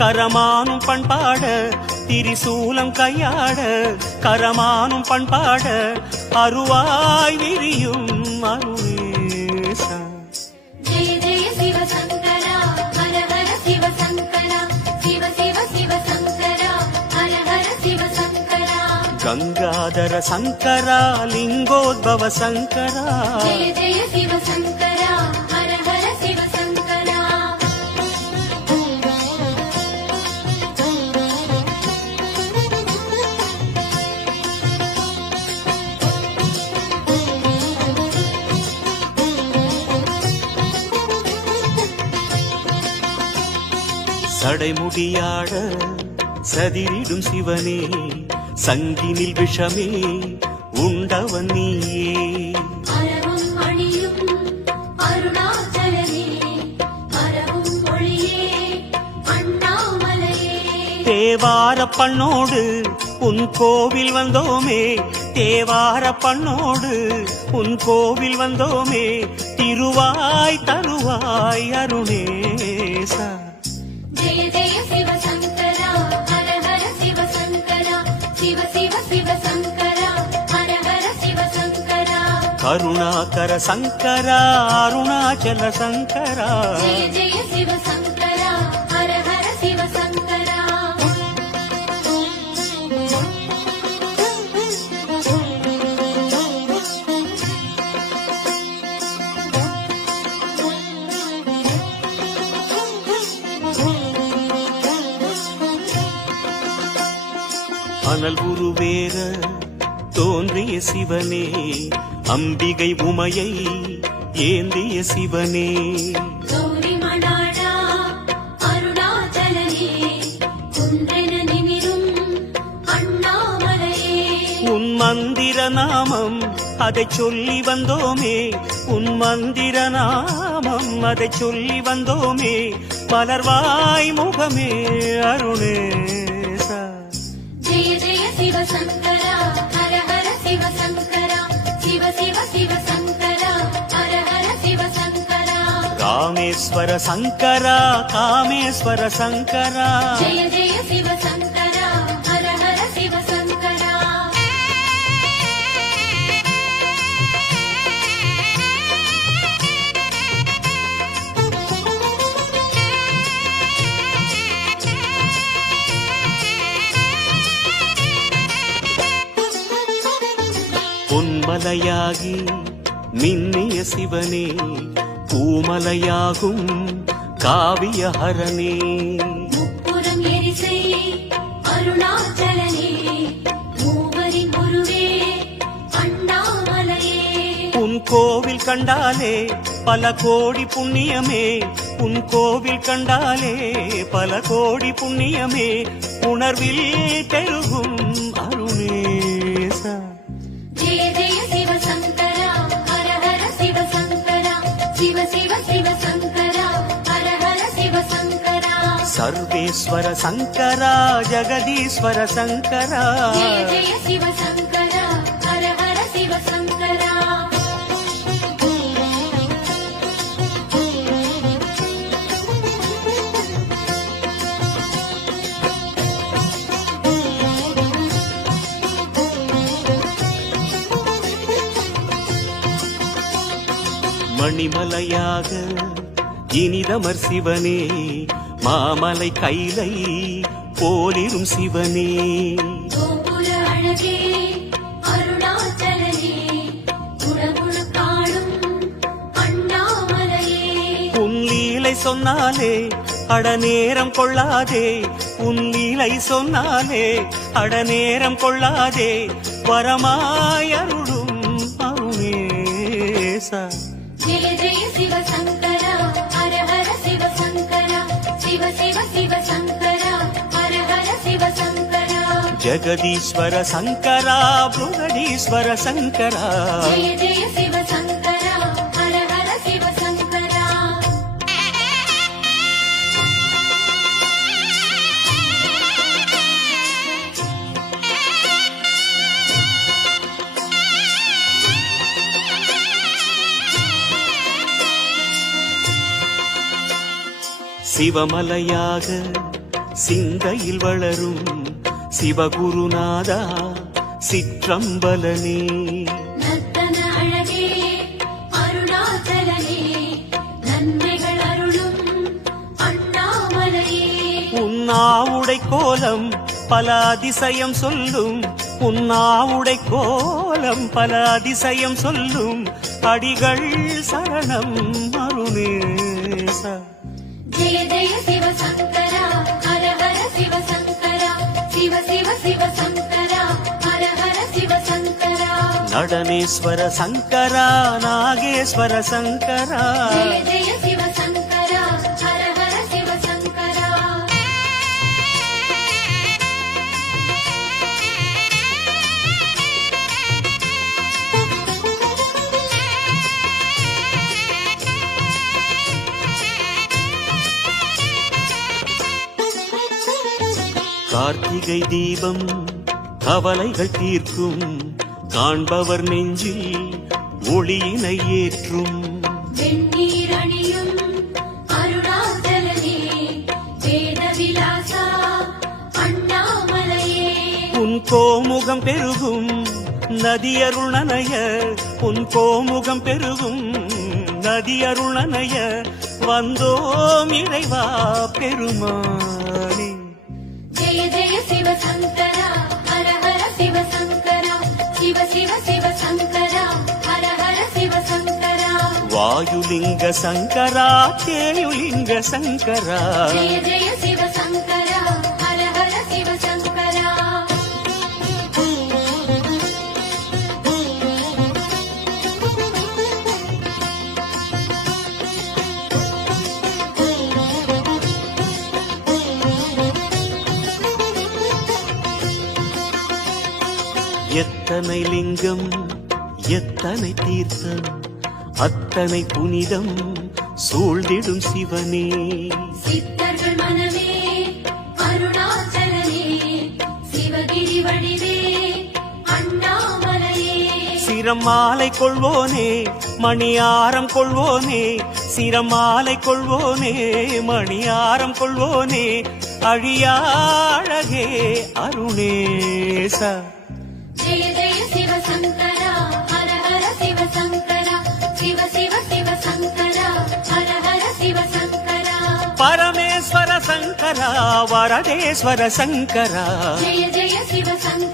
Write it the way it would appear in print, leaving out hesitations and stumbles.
கரமானும் பண்பாட திரிசூலம் கையாட கரமானும் பண்பாட அருவாய் விரியும் அருணேசா. ஜெய ஜெய சிவசங்கரா ஹர ஹர சிவசங்கரா சிவ சிவ சிவசங்கரா ஹர ஹர சிவசங்கரா. கங்காதர சங்கரா லிங்கோத்பவ சங்கரா. ஜெய ஜெய சிவசங்கரா ஹர ஹர சிவசங்கரா. சடைமுடியாட சதிரிடும் சிவனே சங்கினில் விஷமே உண்டவன் நீயே. அறவும் அணியும் அருணாச்சலனே அறவும் ஒளியே அண்ணாமலையே. தேவார பண்ணோடு உன் கோவில் வந்தோமே தேவார பண்ணோடு உன் கோவில் வந்தோமே திருவாய் தருவாய் அருணேசா. ஜெய ஜெய சிவசங்கரா ஹர ஹர சிவசங்கரா சிவ சிவ சிவசங்கரா ஹர ஹர சிவசங்கரா. கருணாகர சங்கரா அருணாச்சல சங்கரா. ஜெய ஜெய சிவசங்கரா ஹர ஹர சிவசங்கரா. அனல் உருவேற தோன்றிய சிவனே அம்பிகை உமையை ஏந்திய சிவனே. கௌரி மணாளா அருணாச்சலனே குன்றென நிமிரும் அண்ணாமலையே. உன் மந்திர நாமம் அதை சொல்லி வந்தோமே உன் மந்திர நாமம் அதை சொல்லி வந்தோமே மலர்வாய் முகமே அருணேசா. ஜெய ஜெய சிவசங்கரா ஹர ஹர சிவசங்கரா சிவ சிவ சிவசங்கரா ஹர ஹர சிவசங்கரா. ராமேஸ்வர சங்கரா காமேஸ்வர சங்கரா. ஜெய ஜெய சிவசங்கரா ஹர ஹர சிவசங்கரா. பொன்மலையாகி மின்னிய சிவனே பூமலையாகும் காவியஹரனே. முப்புறம் எரிசை அருணாச்சலனே மூவரின் குருவே அண்ணாமலையே. உன் கோவில் கண்டாலே பல கோடி புண்ணியமே உன் கோவில் கண்டாலே பல கோடி புண்ணியமே உணர்வில் பெருகும் அருணேசா. ஜெய ஜெய சிவசங்கரா ஹர ஹர சிவசங்கரா சிவ சிவ சிவசங்கரா ஹர ஹர சிவசங்கரா. சர்வேஸ்வர சங்கரா ஜெகதீஸ்வர சங்கரா. ஜெய ஜெய சிவசங்கரா ஹர ஹர சிவசங்கரா. மணிமலையாக இனிதமர் சிவனே மாமலை கைலை போலிரும் சிவனே. கோபுர அழகே அருணாச்சலனே குணகுண காணும் அண்ணாமலையே. உன் லீலை சொன்னாலே அடநேரம் கொள்ளாதே உன் லீலை சொன்னாலே அடநேரம் கொள்ளாதே வரமாய் அருளும் அருணேசா. ஜெய ஜெய சிவசங்கரா ஹர ஹர சிவசங்கரா சிவ சிவ சிவசங்கரா ஹர ஹர சிவசங்கரா. ஜெகதீஸ்வர சங்கரா புருகடீஸ்வர சங்கரா. ஜெய ஜெய சிவசங்கரா ஹர ஹர சிவசங்கரா. சிவமலையாக சிந்தையில் வளரும் சிவகுருநாதா சிற்றம்பலனே. நர்த்தன அழகே அருணாச்சலனே நன்மைகள் அருளும் அண்ணாமலையே. உன்னாவுடை கோலம் பல அதிசயம் சொல்லும், உன்னாவுடை கோலம் பல அதிசயம் சொல்லும், அடிகள் சரணம் அருணேசா. ஜெய ஜெய சிவ சங்கரா ஹர ஹர சிவ சங்கரா சிவ சிவ சிவ சங்கரா ஹர ஹர சிவ சங்கரா. நடனேஸ்வர சங்கரா நாகேஸ்வர சங்கரா. ஜெய ஜெய சிவ சங்கரா ஹர ஹர சிவ சங்கரா. கார்த்திகை தீபம் கவலைகள் தீர்க்கும், காண்பவர் நெஞ்சில் ஒளியினை ஏற்றும். வெந்நீர் அணியும் அருணாச்சலனே வேத விலாசா அண்ணாமலையே. உன் கோமுகம் பெருகும் நதியருள் நனைய, உன் கோமுகம் பெருகும் நதியருள் நனைய, வந்தோம் இறைவா பெருமானே. ஜெய ஜெய சிவ சங்கரா ஹர ஹர சிவ சங்கரா சிவ சிவ சிவ சங்கரா ஹர ஹர சிவ சங்கரா. வாயுலிங்க சங்கரா தேயுலிங்க சங்கரா. ஜெய ஜெய சிவ சங்கரா ஹர ஹர சிவ சங்கரா. எத்தனை லிங்கம் எத்தனை தீர்த்தம், அத்தனை புனிதம் சூழ்ந்திடும் சிவனே. சித்தர்கள் மனமே அருணாச்சலனே சிவகிரி வடிவே அண்ணாமலையே. சிரம் மாலை கொள்வோனே மணியாரம் கொள்வோனே, சிரம் மாலை கொள்வோனே மணியாரம் கொள்வோனே, அழியா அழகே அருணேசா. ஜெய ஜெய சிவ சங்கரா ஹர ஹர சிவ சங்கரா சிவ சிவ சிவ சங்கரா ஹர ஹர சிவ சங்கரா. பரமேஸ்வர சங்கரா வரதேஸ்வர சங்கரா. ஜெய ஜெய சிவ சங்கரா